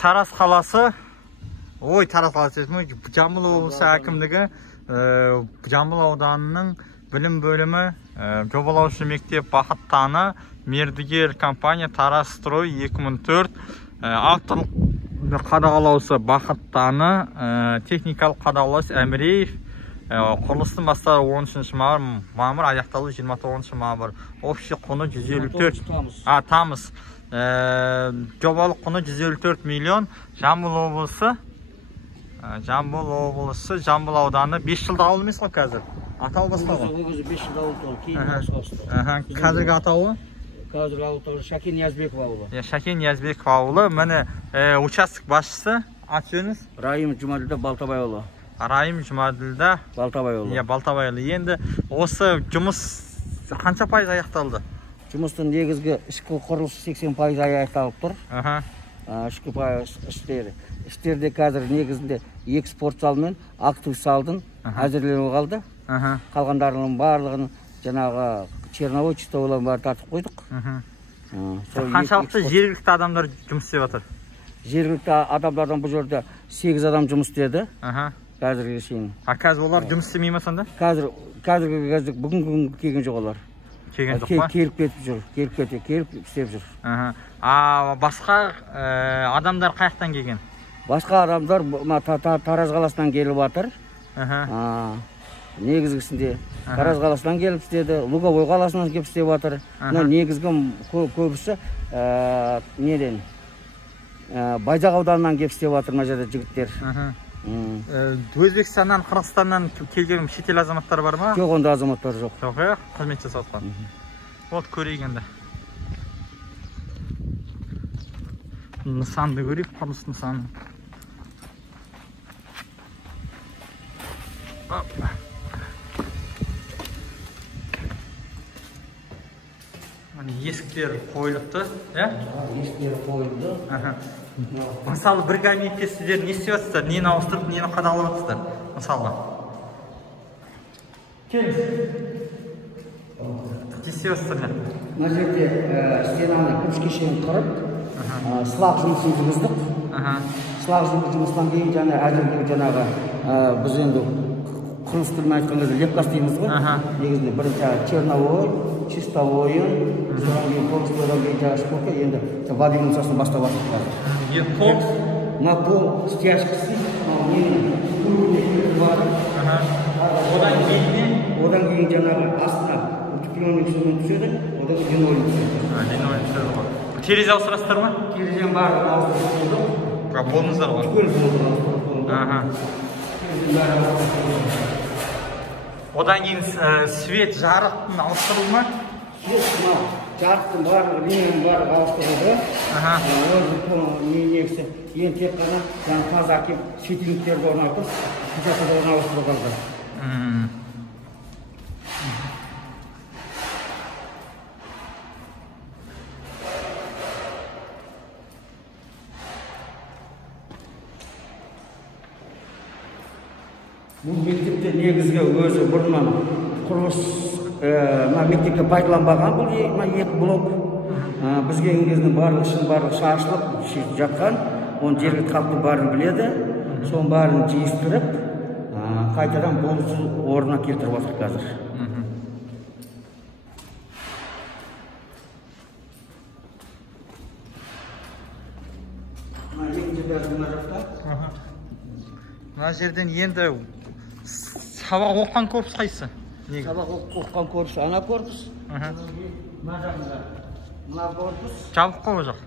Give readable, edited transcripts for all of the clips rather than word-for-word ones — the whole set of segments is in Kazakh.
Тараз қаласы, Тараз қаласы, Жамбыл облысы әкімдігі, Жамбыл ауданының білім бөлімі, жобалаушы мектеп Бақыттаны, мердігер компания Тараз Строй 2004, авторлық қадағалаушы Бақыттаны, техникалық қадағалаушы Әміреев, құрылыстың бастары 13 мамыр, аяқталу 29 мамыр. Общий құны 154 тамыз. Жобалық құны 154 миллион. Жамбыл облысы, Жамбыл ауданы 5 жылда ауыл емес қой қазір. Атау бастауы. 5 жылда ауыл. Қазіргі атауы? Қазіргі ауылы Шакен Ниязбеков ауылы. Шакен Ниязбеков ауылы. Міне участок басшысы, аты жөніңіз? Райым Жұмаділда Балтабайұлы. Райым Жұмаділда Балтабайұлы. Балтабайұлы. Енді осы жұмыс қанша пайыз аяқталды? Жұмыстың негізгі ішкі құрылысы 80% аяқталып тұр. Ішкі іштерде қазір негізінде экспорт зал мен актив залдың әзірленіп қалды. Қалғандарының барлығын жаңағы черновой чистовойларын бәрі тартып қойдық. Қаншалықты жергілікті адамдар жұмыс істеп жатыр? Жергілікті адамдардан бұл жерде 8 адам жұмыс істеді. Қазірге шейін. Қазір олар жұмыс істемей ме сонда? Қазіргі бүгінгі келген жоқ олар. Келген жоқ па? Келіп кетіп жүр, келіп істеп жүр. Басқа адамдар қаяқтан келген? Басқа адамдар Тараз қаласынан келіп жатыр. Негізгісінде Тараз қаласынан келіп істеді, Луговой қаласынан келіп істеп жатыр. Негізгі көбісі неден? Байзақ ауданынан келіп істеп жатыр мына жерде жігіттер. Өзбекстаннан, Қырғызстаннан келген шетел азаматтар бар ма? Жоқ, онда азаматтар жоқ. Жоқ, қызмет жасатқан. Вот көрейік енді. Нысанды көрейік, құрылыс нысаны. Есіктер қойылыпты, Есіктер қойылды. Мысалы, бір кабинетте сіздер не істеп жатсыздар? Нені ауыстырып, нені қадағалап жатсыздар? Мысалға. Келіңіз. Не істеп жатсыздар? Мына жерде стенаны күш кешенін құрып, сылақ жұмысын жүргіздік. Сылақ жұмыстан кейін әзірге біз енді құрылыс тілімен айтқан кезде лепка істейміз ғой. Негізінде бірінші черновой, чистовой, содан кейін полыстойдан кейін шпилка, енді вадимациясын бастап жатырмыз. Пол? Мына пол стяжкасы, одан кейін жаңағы астына утепленный сумен түседі, одан кейін линолеум түседі. Терезе ауыстырасыздар ма? Терезенің барлығын ауыстырып болдық. Болдыңыздар ғой? Түгел болды. Одан кейін свет, жарықтың ауыстырылды ма? Свет, жарықтың барлығы, линияның барлығы ауыстырылды. Негізі ең тек қана таза әкеп светильниктерді орнатып, күзеттерін ауыстырып қалды. Бұл мектепте негізгі өзі бұрыннан құрылыс мектепке пайдаланбаған бұл екі блок. Бізге келген кезде барлығы шашылып жатқан, оны жергілікті халықтың бәрін біледі. Соның бәрін жиыстырып, қайтадан болысы орнына келтіріп отыр қазір. Мына жерден енді сабақ оқыған корпус қайсы? Сабақ оқыған корпус, ана корпус. Мына жағында, мына корпус. Жабық қой жоқ?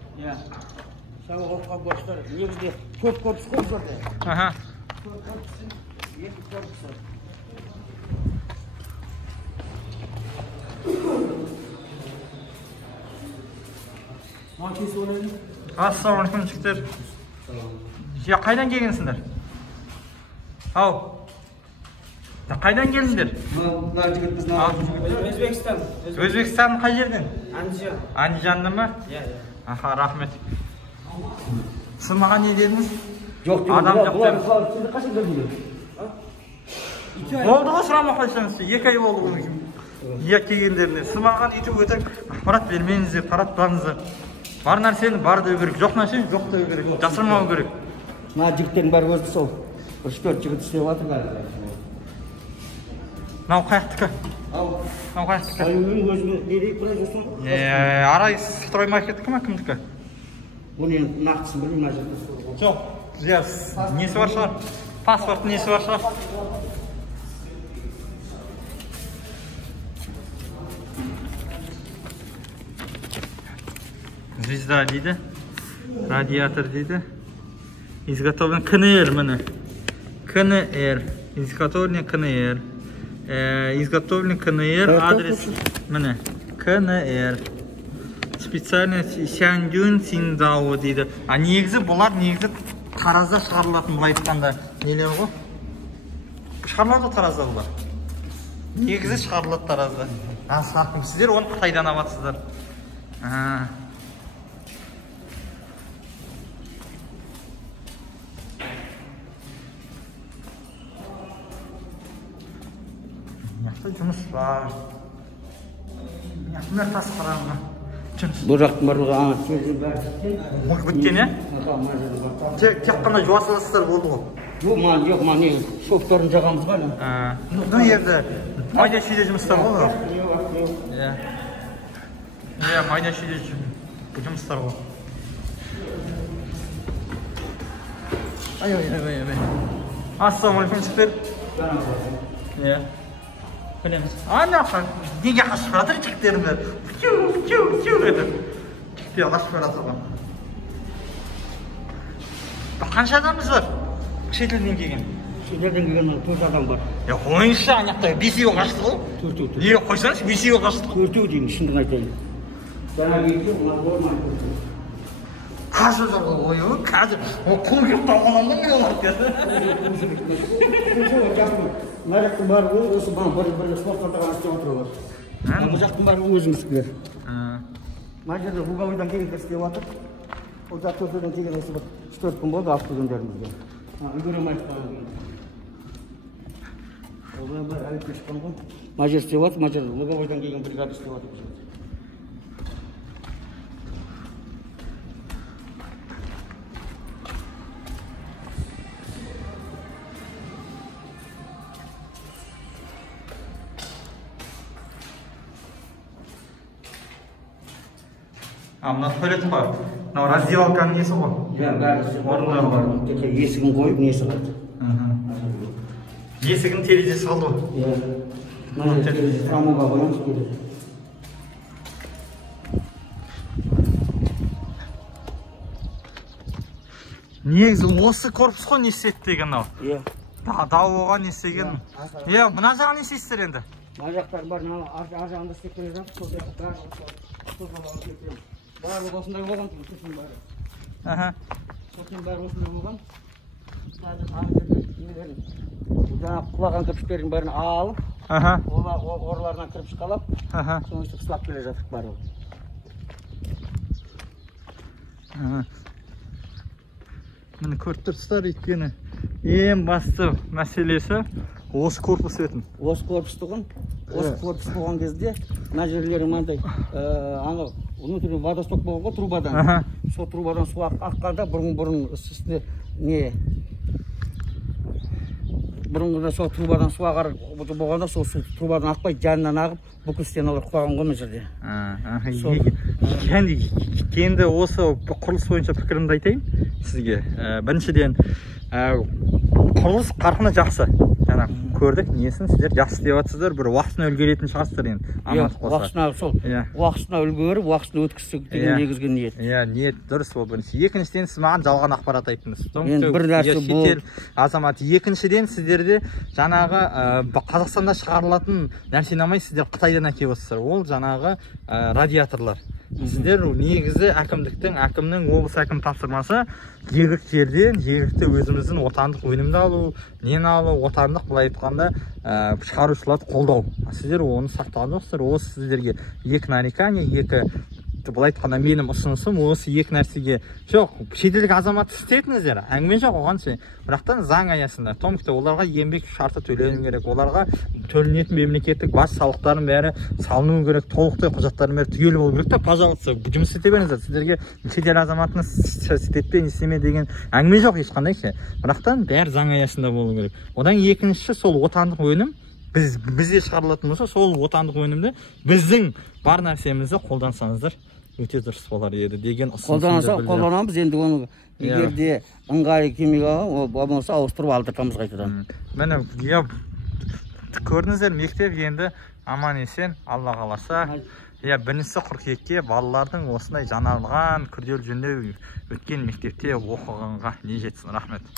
Сабақ оқыған корпустар. Негізде көп корпус қой көрді. Көп корпусын, екі корпусы. Ассалаумалейкум жігіттер. Қайдан келгенсіңдер? Қайдан келдіңдер? Өзбекстан. Өзбекстан қай жерден? Андижан. Андижаннан ма? Рахмет. Сіз маған не дедіңіз? Жоқ, адам жоқ дедіңіз. Қашан келдіңіз? Болды ғой сұрамақ қойсаңыз, 2 ай болды ғой. Келгендеріне. Сіз маған өйтіп ақпарат бермеңіздер, таратпаңыздар. Бар нәрсені бар деу керек, жоқ нәрсені жоқ деу керек, жасырмау керек. Мына жігіттердің бәрі өзі сол 3-4 жігіт істеп жатыр қазір. Мынау қаяқтікі? Мынау қаяқтікі? Өзіңе не deyip тұра жүрсің ғой? Арай строймаркеттікі ма, кімдікі? Бұны енді нақтысын білмеймін мына жерде. Жоқ, несі бар шығар? Паспорт несі бар шығар? Звезда дейді, радиатор дейді. Изготовлен КНР міне. КНР. Изготовлен КНР. Изготовлен КНР. Адрес міне. КНР. Специально Сяндюн Синдао дейді. Негізі бұлар негізі Таразда шығарылатын бұлай айтқанда нелер ғой? Шығарылады Таразда бұлар. Негізі шығарылады Таразда. Сіздер оны Қытайдан алатсыздар. Жұмыс бар. Мына тас қараңғы. Бұл жақтың барлығы Мұқ біткен, тек қана жуасыластар болды ғой. Жоқ, не шофтарын жағамыз ғой. Бұл ерді майда шүйде жұмыстар ғой. Майда шүйде жұмыстар ғой. Ассалаумалейкум, сіздер. Білеміз. Неге қашып жатыр жігіттерімдер? Жігіттер қашып жатыр ғой. Қанша адамымыз бар? Шетелден келген. Шетелден келген 4 адам бар. Қойыңызшы, анақта 5-еу қашты ғой? 4. Неге қойсаңыз 5-еу қашты ғой? 4 деймін, шындығын айтайын. Жаңа кетті, олар болмайды. Қашып жатыр ғой, қазір қол кеп талғанамын мен олар деді. Мына жақтың бәрі осы бір спорттарға істеп отыр олар. Бұл жақтың бәрі өзіміздікілер. Мына жерде Луговойдан келгендер істеп жатыр. Ол жақта Ақтөбеден келген осы бір 3-4 күн болды Ақтөбедерімізге. Үлгерем айтқаннан кейін. Олар бәрі әліпке шыққан ғой. Мына жер істеп жатыр, мына жерде Луговойдан келген бригада істеп жатыр. Мына туалет қой. Мынау раздевалканың несі ғой? Бәрі орындары бар. Тек есігін қойып несі қалды. Есігін терезесі қалды ғой. Мына терезе трамуға қоямыз терезе. Негізі осы корпус қой не істеді деген мынау. Дау оған не істеген. Мына жағын не істейсіздер енді? Мына жақтар бар, ар жағында істеп келе жатыр. Сол барлығы осындай болған, сосын бәрі. Сосын бәрі осындай болған. Жаңа құлаған кірпіштердің бәрін алып, орларынан кірпіш қалап, соны үстіп сылап келе жатыр барлығы. Міне көріп тұрсыздар, өйткені ең басты мәселесі осы корпус етін. Осы корпус тұғын. Осы корпус болған кезде мына жерлері мынандай внутренний водосток болған ғой трубадан. Сол трубадан су аққанда бұрын үстіне не бұрынғыда сол трубадан су ағар болғанда сол трубадан ақпай жанынан ағып бүкіл стеналар құлаған ғой мына жерде. Енді осы құрылыс бойынша пікірімді айтайын сізге. Біріншіден құрылыс қарқыны жақсы. Жаңа көрдік, несін сіздер жақсы істеп жатсыздар, бір уақытына үлгеретін шығарсыздар енді. Уақытына үлгеріп, уақытына өткізсек деген негізгі ниет. Ниет дұрыс ол бірінші. Екіншіден сіз маған жалған ақпарат айттыңыз. Шетел азаматы. Екіншіден сіздерде жаңағы Қазақстанда шығарылатын нәрсе ұнамай, сіздер Қытайдан әкеліп отырсыздар. Ол жаңағы радиаторлар. Сіздер негізі әкімнің облыс әкім тапсырмасы жергілікті жерден, жергілікті өзіміздің отандық өнімді алу, нені алу, отандық былай айтқанда шығарушыларды қолдау. Сіздер оны сақтаған жоқсыздар. Осы сіздерге екі нарекание, екі былай айтқанда менің ұсынысым осы екі нәрсеге жоқ шетелдік азамат істетіңіздер әңгіме жоқ оған ше бірақтан заң аясында томикте оларға еңбек шарты төлену керек оларға төленетін мемлекеттік баж салықтардың бәрі салыну керек толықтай құжаттардың бәрі түгел болу керек та пожалуйста жұмыс істете беріңіздер сіздерге шетел азаматына істетпе не істеме деген әңгіме жоқ ешқандай ше бірақтан бәрі заң аясында болу керек одан екіншісі сол отандық өнім бізде шығарылатын болса сол отандық өнімді біздің бар нәрсемізді қолдансаңыздар өте дұрыс болар еді деген қолданамыз енді оны егер де ыңғайлы келмей болмаса ауыстырып алдыртамыз қайтадан міне көрдіңіздер мектеп енді аман есен алла қаласа бірінші қыркүйекке балалардың осындай жаңарылған күрделі жөндеу өткен мектепте оқығанға не жетсін рахмет